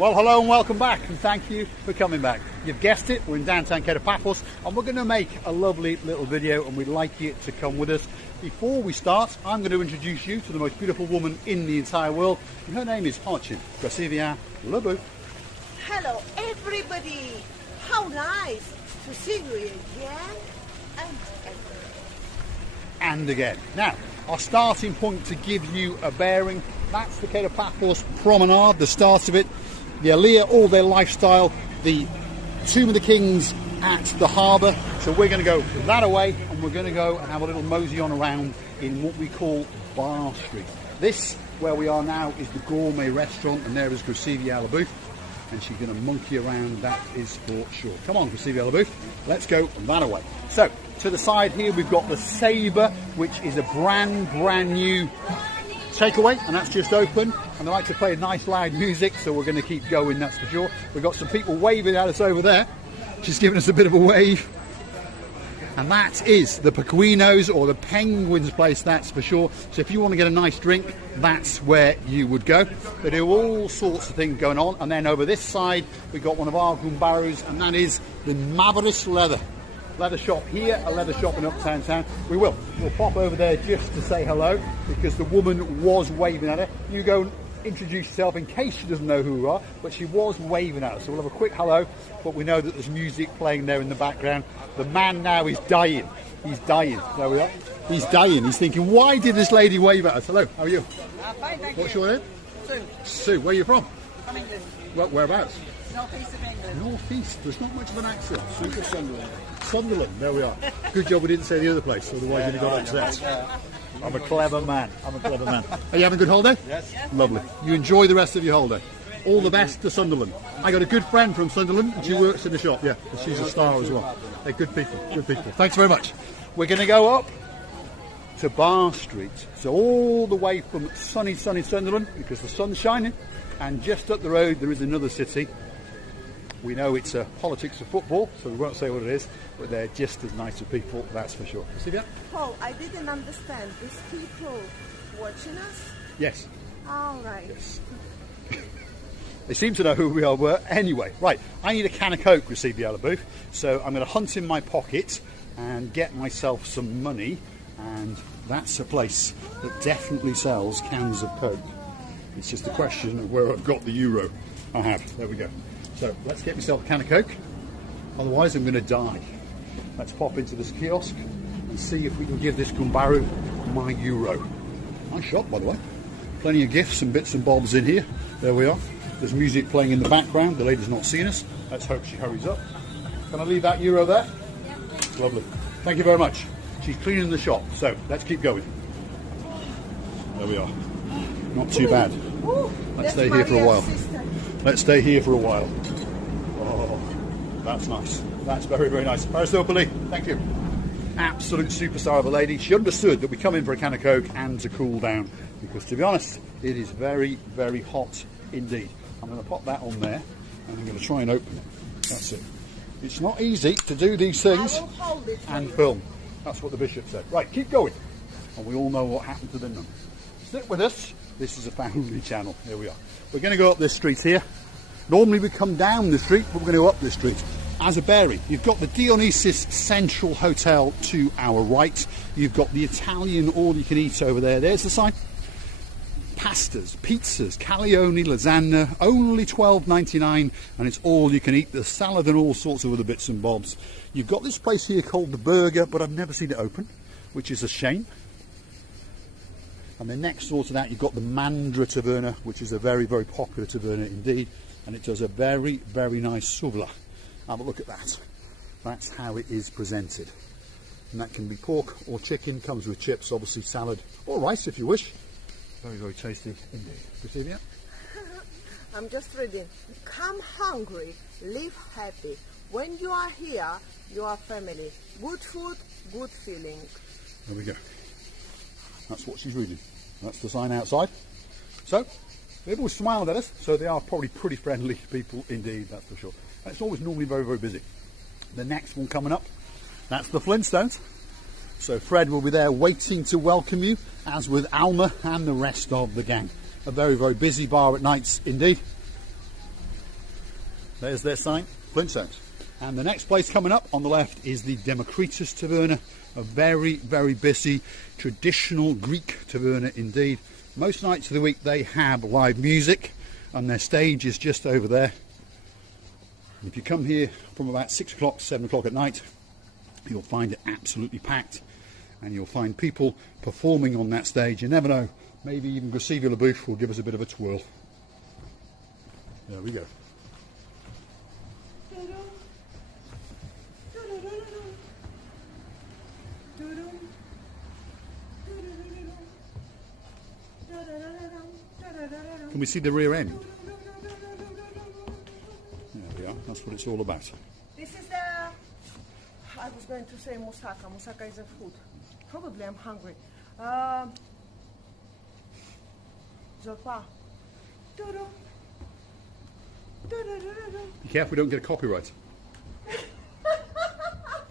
Well, hello and welcome back, and thank you for coming back. You've guessed it, we're in downtown Kato Paphos, and we're going to make a lovely little video, and we'd like you to come with us. Before we start, I'm going to introduce you to the most beautiful woman in the entire world, and her name is Archie Gracivia Lebu. Hello, everybody. How nice to see you again and again. And again. Now, our starting point to give you a bearing, that's the Kato Paphos promenade, the start of it. The Aliyah, all their lifestyle, the Tomb of the Kings at the harbour. So we're going to go that away, and we're going to go and have a little mosey on around in what we call Bar Street. This, where we are now, is the gourmet restaurant, and there is Gracivia Lebu, and she's going to monkey around, that is for sure. Come on, Gracivia Lebu, let's go that away. So, to the side here, we've got the Sabre, which is a brand new takeaway, and that's just open, and they like to play nice loud music, so we're going to keep going, that's for sure. We've got some people waving at us over there. She's giving us a bit of a wave, and that is the Pequinos, or the Penguins place, that's for sure. So if you want to get a nice drink, that's where you would go. They do all sorts of things going on, and then over this side we've got one of our gumbaros, and that is the Maverick leather shop here, a leather shop in Uptown Town. We'll pop over there just to say hello, because the woman was waving at her. You go and introduce yourself in case she doesn't know who you are, but she was waving at us, so we'll have a quick hello. But we know that there's music playing there in the background. The man now is dying. He's dying. There we are. He's dying. He's thinking, why did this lady wave at us? Hello, how are you? Fine, thank What's you. your name? Sue. Sue. Where are you from? From England. Whereabouts? North east of England. North East. There's not much of an accent. Sunderland. There we are. Good job we didn't say the other place, otherwise you'd have got upset. I'm a clever man. Are you having a good holiday? Yes. Lovely. You enjoy the rest of your holiday. All the best to Sunderland. I got a good friend from Sunderland, and she works in the shop. Yeah, she's a star as well. They're good people. Good people. Thanks very much. We're going to go up to Bar Street. So all the way from sunny Sunderland, because the sun's shining, and just up the road there is another city. We know it's politics of football, so we won't say what it is, but they're just as nice of people, that's for sure. See that? Oh, I didn't understand. These people watching us? Yes. All right. Yes. They seem to know who we are. Anyway, right, I need a can of Coke, Gracivia Lebu, so I'm going to hunt in my pocket and get myself some money, and that's a place that definitely sells cans of Coke. It's just a question of where I've got the euro. I have. There we go. So let's get myself a can of Coke, otherwise I'm going to die. Let's pop into this kiosk and see if we can give this Gumbaru my euro. Nice shop, by the way. Plenty of gifts and bits and bobs in here. There we are. There's music playing in the background. The lady's not seen us. Let's hope she hurries up. Can I leave that euro there? Lovely. Thank you very much. She's cleaning the shop, so let's keep going. There we are. Not too bad. Let's stay here for a while. Let's stay here for a while. Oh, that's nice. That's very, very nice. Aristopoli, thank you. Absolute superstar of a lady. She understood that we come in for a can of Coke and to cool down, because to be honest, it is very, very hot indeed. I'm going to pop that on there, and I'm going to try and open it. That's it. It's not easy to do these things and film. That's what the bishop said. Right, keep going. And we all know what happened to the nun. Stick with us. This is a family channel. Here we are. We're going to go up this street here. Normally we come down the street, but we're going to go up this street. As a bearing, you've got the Dionysus Central Hotel to our right. You've got the Italian all-you-can-eat over there. There's the sign. Pastas, pizzas, caglione, lasagna, only $12.99, and it's all you can eat. There's salad and all sorts of other bits and bobs. You've got this place here called the Burger, but I've never seen it open, which is a shame. And then next door to that, you've got the Mandra Taverna, which is a very, very popular taverna indeed, and it does a very, very nice souvla. Have a look at that. That's how it is presented. And that can be pork or chicken, comes with chips, obviously salad, or rice if you wish. Very, very tasty indeed. Gracivia? I'm just reading. Come hungry, live happy. When you are here, you are family. Good food, good feeling. There we go. That's what she's reading. That's the sign outside. So, they've always smiled at us, so they are probably pretty friendly people indeed, that's for sure. And it's always normally very, very busy. The next one coming up, that's the Flintstones. So Fred will be there waiting to welcome you, as with Alma and the rest of the gang. A very, very busy bar at nights indeed. There's their sign, Flintstones. And the next place coming up on the left is the Democritus Taverna, a very, very busy, traditional Greek taverna indeed. Most nights of the week they have live music, and their stage is just over there. If you come here from about 6 o'clock, 7 o'clock at night, you'll find it absolutely packed, and you'll find people performing on that stage. You never know, maybe even Gosivia LaBouffe will give us a bit of a twirl. There we go. Can we see the rear end? There we are, that's what it's all about. This is the, I was going to say moussaka. Moussaka is a food. Probably I'm hungry. Zorpa. Be careful we don't get a copyright.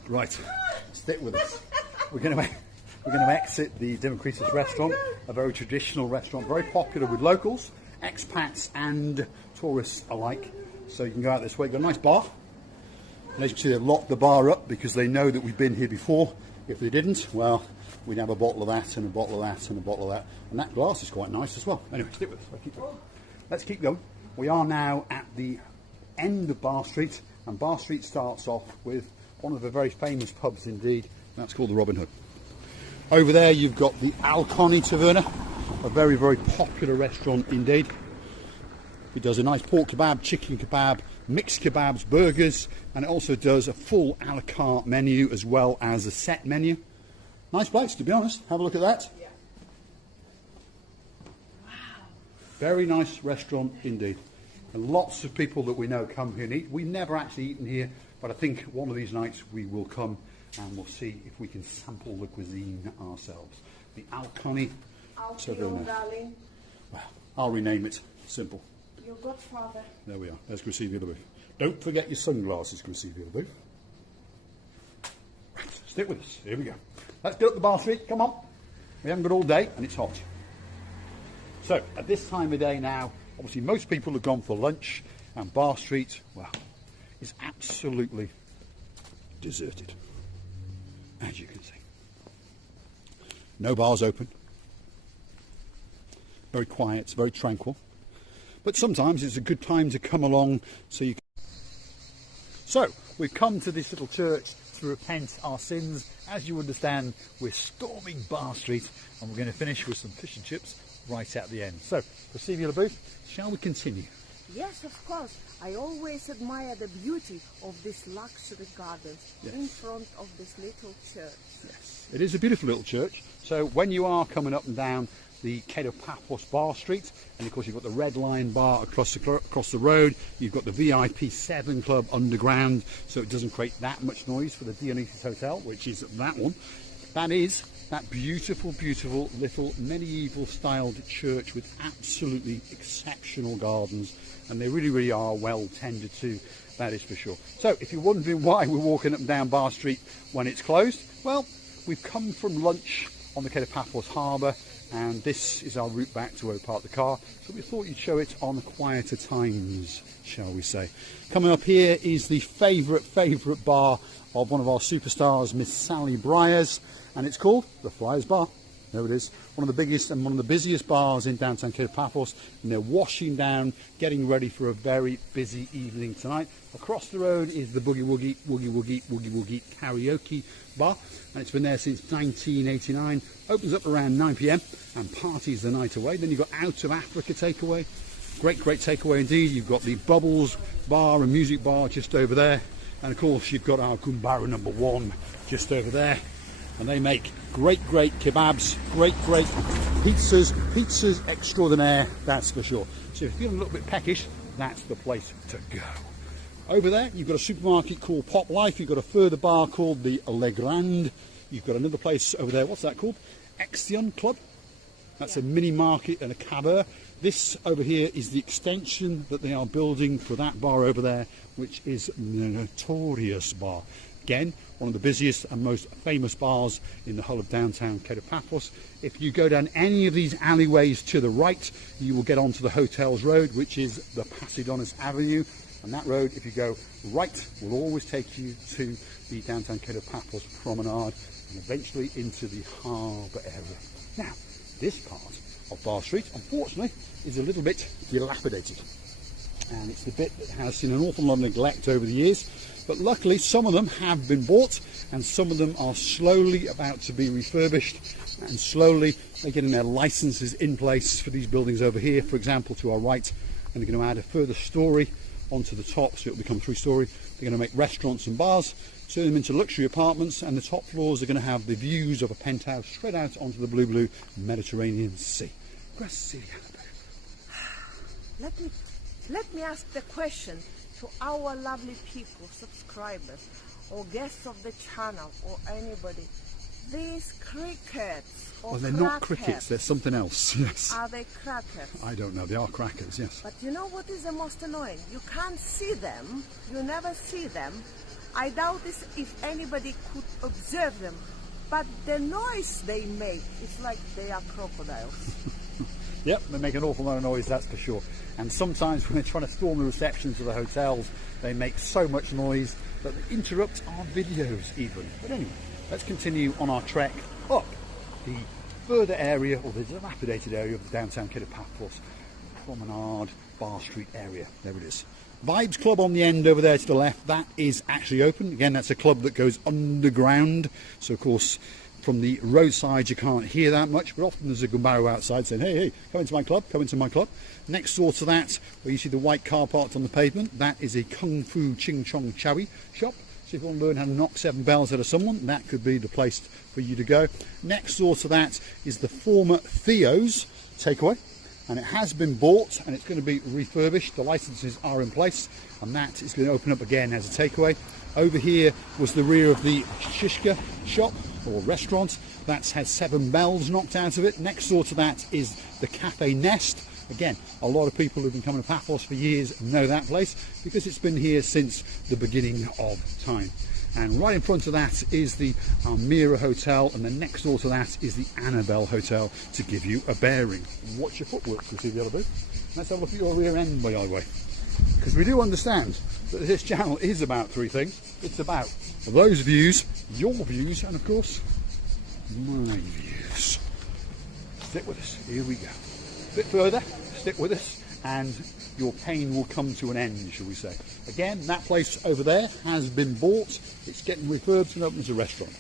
Right, stick with us. We're going to exit the Democritus restaurant, a very traditional restaurant, very popular with locals, expats and tourists alike. So you can go out this way. You've got a nice bar. And as you can see, they've locked the bar up because they know that we've been here before. If they didn't, well, we'd have a bottle of that and a bottle of that and a bottle of that. And that glass is quite nice as well. Anyway, stick with us. Let's keep going. We are now at the end of Bar Street, and Bar Street starts off with one of the very famous pubs indeed. That's called the Robin Hood. Over there you've got the Alconi Taverna, a very, very popular restaurant indeed. It does a nice pork kebab, chicken kebab, mixed kebabs, burgers, and it also does a full a la carte menu as well as a set menu. Nice place, to be honest. Have a look at that. Yeah. Wow. Very nice restaurant indeed. And lots of people that we know come here and eat. We've never actually eaten here, but I think one of these nights we will come and we'll see if we can sample the cuisine ourselves. The Alconi Taverna. Darling. Well, I'll rename it. Simple. Your godfather. There we are. There's Gosivia LaBouffe. Don't forget your sunglasses, Gosivia LaBouffe. Right, stick with us. Here we go. Let's get up the Bar Street. Come on. We haven't got all day and it's hot. So, at this time of day now, obviously most people have gone for lunch, and Bar Street, well, is absolutely deserted, as you can see. No bars open. Very quiet, it's very tranquil. But sometimes it's a good time to come along so you can... So, we've come to this little church to repent our sins. As you understand, we're storming Bar Street, and we're going to finish with some fish and chips right at the end. So, Gosivia LaBouffe, shall we continue? Yes, of course. I always admire the beauty of these luxury gardens in front of this little church. Yes, it is a beautiful little church. So when you are coming up and down the Kato Paphos Bar Street, and of course you've got the Red Lion Bar across the road, you've got the VIP 7 Club underground, so it doesn't create that much noise for the Democritus Hotel, which is that one. That is that beautiful, beautiful little medieval styled church with absolutely exceptional gardens, and they really, really are well tended to, that is for sure. So if you're wondering why we're walking up and down Bar Street when it's closed, well, we've come from lunch on the Kato Paphos harbour, and this is our route back to where we parked the car, so we thought you'd show it on quieter times, shall we say. Coming up here is the favourite bar of one of our superstars, Miss Sally Briers, and it's called the Friars Bar. There it is, one of the biggest and one of the busiest bars in downtown Kato Paphos, and they're washing down, getting ready for a very busy evening tonight. Across the road is the Boogie Woogie Karaoke Bar, and it's been there since 1989. Opens up around 9 PM and parties the night away. Then you've got Out of Africa takeaway, great takeaway indeed. You've got the Bubbles Bar and Music Bar just over there, and of course you've got our Gumbara number 1 just over there. And they make great kebabs, great pizzas extraordinaire, that's for sure. So if you're feeling a little bit peckish, that's the place to go. Over there, you've got a supermarket called Pop Life. You've got a further bar called the Le Grand. You've got another place over there, what's that called? Extion Club. That's a mini market and a cabaret. This over here is the extension that they are building for that bar over there, which is the Notorious Bar. Again, one of the busiest and most famous bars in the whole of downtown Kato Paphos. If you go down any of these alleyways to the right, you will get onto the Hotels Road, which is the Pasidonis Avenue. And that road, if you go right, will always take you to the downtown Kato Paphos promenade and eventually into the harbour area. Now, this part of Bar Street, unfortunately, is a little bit dilapidated. And it's the bit that has seen an awful lot of neglect over the years. But luckily, some of them have been bought and some of them are slowly about to be refurbished, and slowly they're getting their licenses in place for these buildings over here. For example, to our right, and they're going to add a further story onto the top, so it'll become 3-story. They're going to make restaurants and bars, turn them into luxury apartments, and the top floors are going to have the views of a penthouse straight out onto the blue Mediterranean Sea. Grazie. Let me ask the question to our lovely people, subscribers, or guests of the channel, or anybody. These crickets, or Well, they're not crickets, they're something else, yes. Are they crackers? I don't know, they are crackers, yes. But you know what is the most annoying? You can't see them, you never see them. I doubt if anybody could observe them, but the noise they make, it's like they are crocodiles. Yep, they make an awful lot of noise, that's for sure. And sometimes when they're trying to storm the receptions of the hotels, they make so much noise that they interrupt our videos even. But anyway, let's continue on our trek up the further area, or the dilapidated area of the downtown Kato Paphos promenade, Bar Street area. There it is. Vibes Club on the end over there to the left, that is actually open. Again, that's a club that goes underground. So of course, from the roadside you can't hear that much, but often there's a gumbaro outside saying, hey, hey, come into my club, come into my club. Next door to that, where you see the white car parked on the pavement, that is a Kung Fu Ching Chong Chowie shop. So if you want to learn how to knock 7 bells out of someone, that could be the place for you to go. Next door to that is the former Theo's takeaway, and it has been bought and it's going to be refurbished. The licenses are in place, and that is going to open up again as a takeaway. Over here was the rear of the Shishka shop or restaurant. That's had 7 bells knocked out of it. Next door to that is the Cafe Nest. Again, a lot of people who've been coming to Paphos for years know that place because it's been here since the beginning of time. And right in front of that is the Amira Hotel, and then next door to that is the Annabelle Hotel, to give you a bearing. Watch your footwork, you see the other bit. Let's have a look at your rear end, by the way. Because we do understand that this channel is about 3 things. It's about those views, your views, and of course, my views. Stick with us, here we go. A bit further, stick with us, and your pain will come to an end, shall we say. Again, that place over there has been bought. It's getting refurbished and open as a restaurant.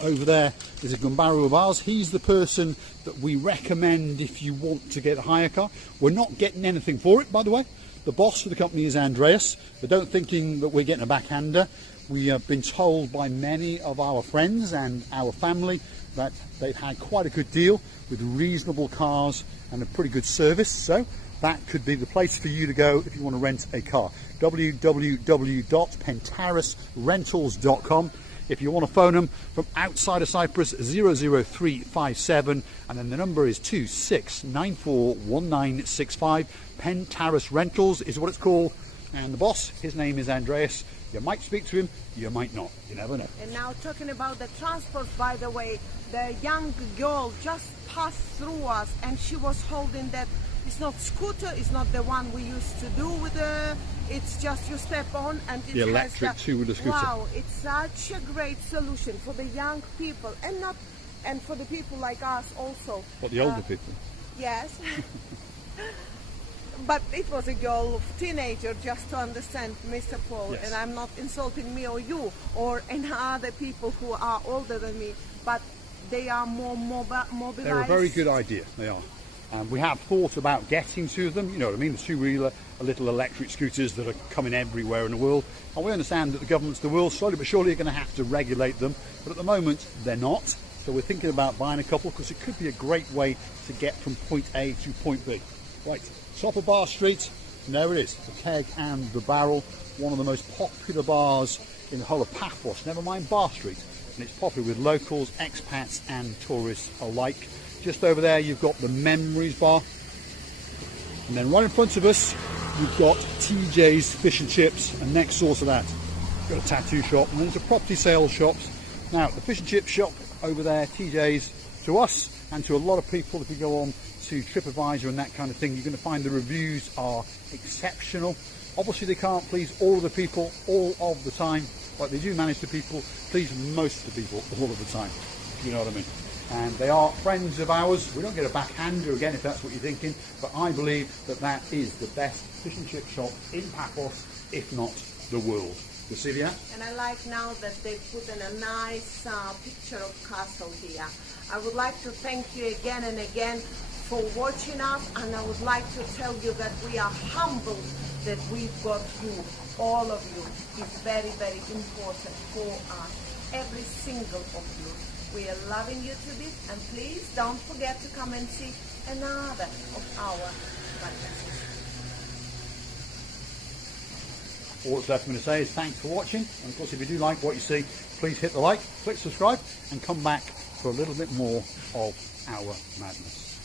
Over there is a Gumbaro of ours. He's the person that we recommend if you want to get a hire car. We're not getting anything for it, by the way. The boss for the company is Andreas, but don't thinking that we're getting a backhander. We have been told by many of our friends and our family that they've had quite a good deal with reasonable cars and a pretty good service, so that could be the place for you to go if you want to rent a car. www.pentarusrentals.com. If you want to phone them from outside of Cyprus, 00357, and then the number is 26941965. Pentarus Rentals is what it's called, and the boss, his name is Andreas. You might speak to him, you might not, you never know. And now talking about the transport, by the way, the young girl just passed through us and she was holding that, it's not scooter, it's not the one we used to do with the, it's just you step on and it the electric has two-wheeler scooter. Wow, it's such a great solution for the young people and for the people like us also. What, the older people? Yes. But it was a girl, teenager, just to understand, Mr. Paul, Yes. and I'm not insulting me or you or any other people who are older than me, but they are more mobilized. They're a very good idea, they are. And we have thought about getting to them, you know what I mean, the two-wheeler, little electric scooters that are coming everywhere in the world. And we understand that the governments of the world slowly but surely are going to have to regulate them, but at the moment they're not. So we're thinking about buying a couple because it could be a great way to get from point A to point B. Right, top of Bar Street, and there it is, the Keg and the Barrel, one of the most popular bars in the whole of Paphos, never mind Bar Street. And it's popular with locals, expats and tourists alike. Just over there you've got the Memories Bar, and then right in front of us you've got TJ's Fish and Chips, and next door to that you've got a tattoo shop, and there's a property sales shops. Now the fish and chip shop over there, TJ's, to us and to a lot of people, if you go on to TripAdvisor and that kind of thing, you're going to find the reviews are exceptional. Obviously they can't please all of the people all of the time, but they do manage to please most of the people all of the time, if you know what I mean. And they are friends of ours. We don't get a backhander again, if that's what you're thinking, but I believe that that is the best fish and chip shop in Paphos, if not the world. You see that? And I like now that they put in a nice picture of castle here. I would like to thank you again and again for watching us, and I would like to tell you that we are humbled that we've got you. All of you is very, very important for us. Every single of you. We are loving you to this, and please don't forget to come and see another of our podcasts. All that's left for me to say is thanks for watching, and of course if you do like what you see, please hit the like, click subscribe, and come back for a little bit more of our madness.